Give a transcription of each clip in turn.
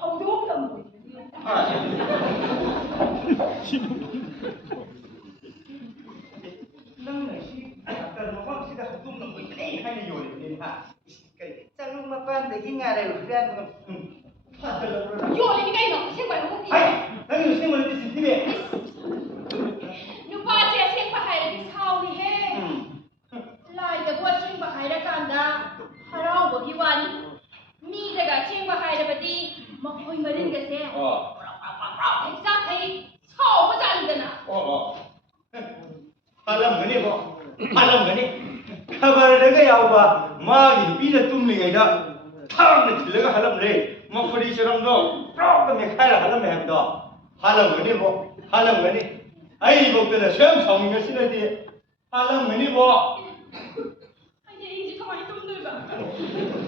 ꯍꯧꯗꯣꯡ ꯇꯝꯕ ꯅꯪꯅ ꯁꯤ ꯗꯥꯛꯇꯔ ꯃꯐꯝꯁꯤꯗ ꯍꯧꯗꯣꯡ ꯅꯝꯕꯣꯏꯕꯅꯦ ꯍꯥꯏꯅ ꯌꯣꯜꯂꯤꯕꯅꯤꯅ ꯀꯔꯤ ꯆꯔꯨ ꯃꯄꯥꯟꯗꯒꯤ ꯉꯥꯔꯩ ꯍꯨꯔꯥꯟꯕ ꯌꯣꯜꯂꯤꯅꯤ ꯀꯩꯅꯣ ꯑꯁꯦꯡꯕ ꯍꯥꯏꯕ ꯅꯪꯒꯤ ꯑꯁꯦꯡꯕ ꯅꯠꯇꯦ ꯁꯤꯟꯊꯤꯕꯤ ꯅꯨꯄꯥꯁꯦ ꯑꯁꯦꯡꯕ ꯍꯥꯏꯔꯗꯤ ꯁꯥꯎꯏꯍꯦ ꯂꯥꯏꯗꯕꯨ ꯑꯁꯦꯡꯕ ꯍꯥꯏꯔꯀꯥꯟꯗ ꯍꯔꯥꯎꯕꯒꯤ ꯋꯥꯅꯤ ꯃꯤꯗꯒ ꯑꯁꯦꯡꯕ ꯍꯥꯏꯔꯕꯗꯤ ꯃꯈꯣꯏ ꯃꯔꯤꯟꯒꯁꯦ ꯍꯦꯛꯆꯥꯛꯈꯩ ꯁꯥꯎꯕ ꯖꯥꯠꯅꯤꯗꯅ ꯍꯥꯜꯂꯝꯒꯅꯤꯀꯣ ꯍꯥꯜꯂꯝꯒꯅꯤ ꯈꯕꯔꯗꯒ ꯌꯥꯎꯕ ꯃꯥꯒꯤ ꯅꯨꯄꯤꯅ ꯇꯨꯝꯂꯤꯉꯩꯗ ꯊꯥꯡꯅ ꯊꯤꯜꯂꯒ ꯍꯜꯂꯝꯂꯦ ꯃꯐꯨꯔꯤ ꯆꯔꯝꯗꯣ ꯄ꯭ꯔꯣꯛꯇ ꯃꯦꯠꯈꯥꯏꯔ ꯍꯜꯂꯝꯃꯦ ꯍꯥꯏꯕꯗꯣ ꯍꯥꯜꯂꯝꯒꯅꯤꯕꯣ ꯍꯥꯜꯂꯝꯒꯅꯤ ꯑꯩꯕꯧꯇꯅ ꯁꯨꯝ ꯁꯥꯎꯅꯤꯡꯉꯁꯤꯅꯗꯤ ꯍꯥꯜꯂꯝꯒꯅꯤꯕꯣ ꯑꯩꯁꯦ ꯀꯃꯥꯏꯅ ꯇꯨꯝꯗꯣꯏꯕ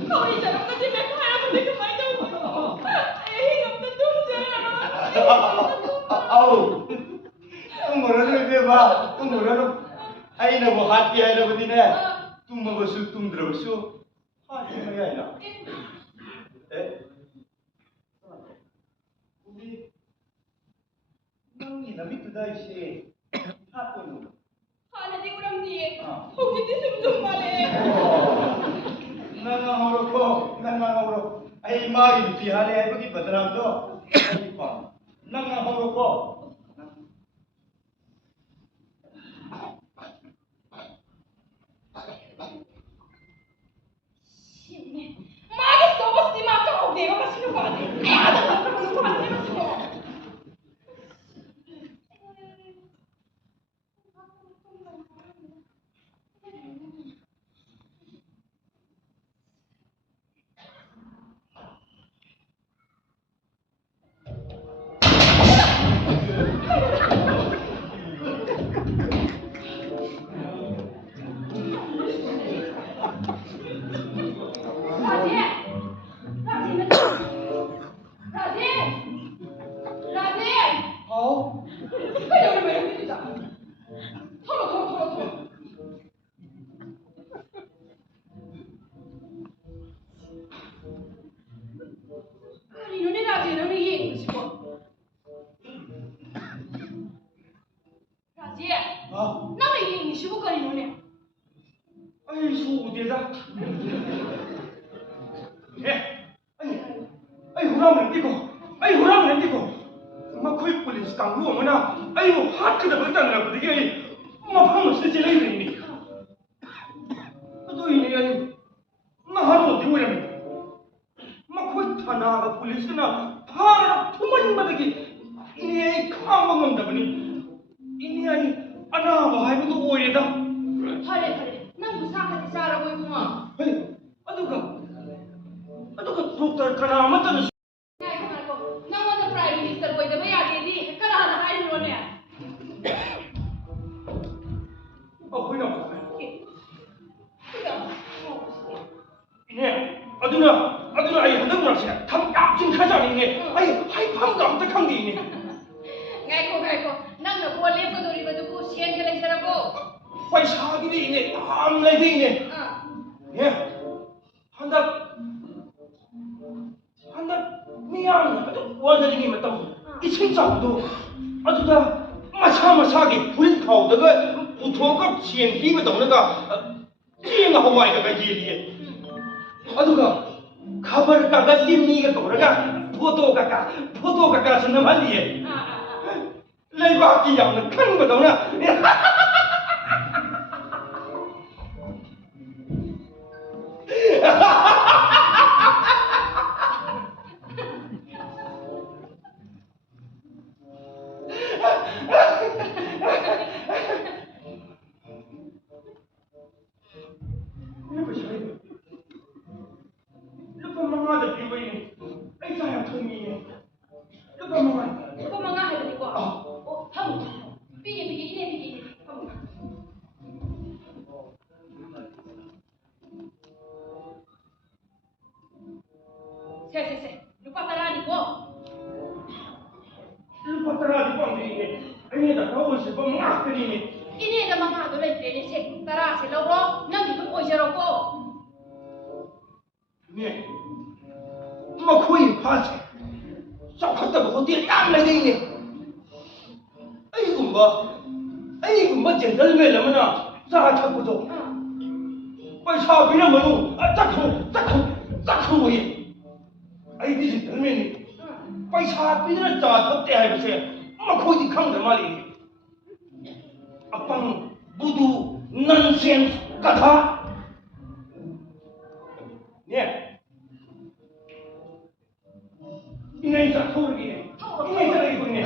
ꯃꯐꯨꯔꯤ ꯆꯔꯝꯒꯁꯦ ꯃꯦꯠꯈꯥꯏꯔꯕꯗꯤ ꯀꯃꯥꯏꯅ ꯇꯧꯕꯅꯣ ꯑꯩ ꯑꯝꯇ ꯇꯨꯝꯖꯔꯔꯣꯏ ꯑꯧ ꯇꯨꯝꯃꯨꯔꯅꯨ 이제봐 ꯇꯨꯝꯃꯨꯔꯅꯨ ꯑꯩꯅꯕꯨ ꯍꯥꯠꯀꯦ ꯍꯥꯏꯔꯕꯗꯤꯅꯦ ꯇꯨꯝꯃꯕꯁꯨ ꯇꯨꯝꯗ꯭ꯔꯕꯁꯨ ꯍꯥꯠꯄ ꯌꯥꯏꯅ ꯅꯪꯒꯤ ꯅꯃꯤꯠꯇꯨꯗ ꯑꯩꯁꯦ ꯍꯥꯠꯇꯣꯏꯅꯣ ꯍꯥꯟꯅꯗꯤ ꯎꯔꯝꯗꯤꯌꯦ ꯍꯧꯖꯤꯛꯇꯤ ꯁꯨꯝ ꯃꯥꯜꯂꯛꯑꯦ ꯅꯪ ꯉꯥꯡꯍꯧꯔꯣꯀꯣ ꯅꯪ ꯉꯥꯡꯍꯧꯔꯣ ꯑꯩ ꯃꯥꯒꯤ ꯅꯨꯄꯤ ꯍꯥꯠꯂꯦ ꯍꯥꯏꯕꯒꯤ ꯕꯗꯅꯥꯝꯗꯣ ꯑꯩ ꯄꯥꯝ ꯅꯪ ꯉꯥꯡꯍꯧꯔꯣꯀꯣ मागे सोबत दिमाग का देवा मशीन उगाने याद है उसको मारने में उसको ꯃꯈꯣꯏ ꯏꯝꯐꯥꯜꯁꯦ ꯆꯥꯎꯈꯠꯇꯕ ꯍꯣꯇꯦꯜ ꯌꯥꯝ ꯂꯩꯅꯩꯅꯦ ꯑꯩꯒꯨꯝꯕ ꯖꯦꯟꯇꯜꯃꯦꯟ ꯑꯃꯅ ꯆꯥ ꯊꯛꯄꯗꯣ ꯄꯩꯁꯥ ꯄꯤꯔꯝꯃꯅꯨ ꯆꯠꯈ꯭ꯔꯣꯌꯦ ꯑꯩꯗꯤ ꯖꯦꯟꯇꯜꯃꯦꯟꯅꯤ पैसा पीना चाहते हैं वैसे मखोई दिखाऊं माली अपन बुदू नॉनसेंस कथा ने नहीं चखोर की नहीं चलेगी कोई ने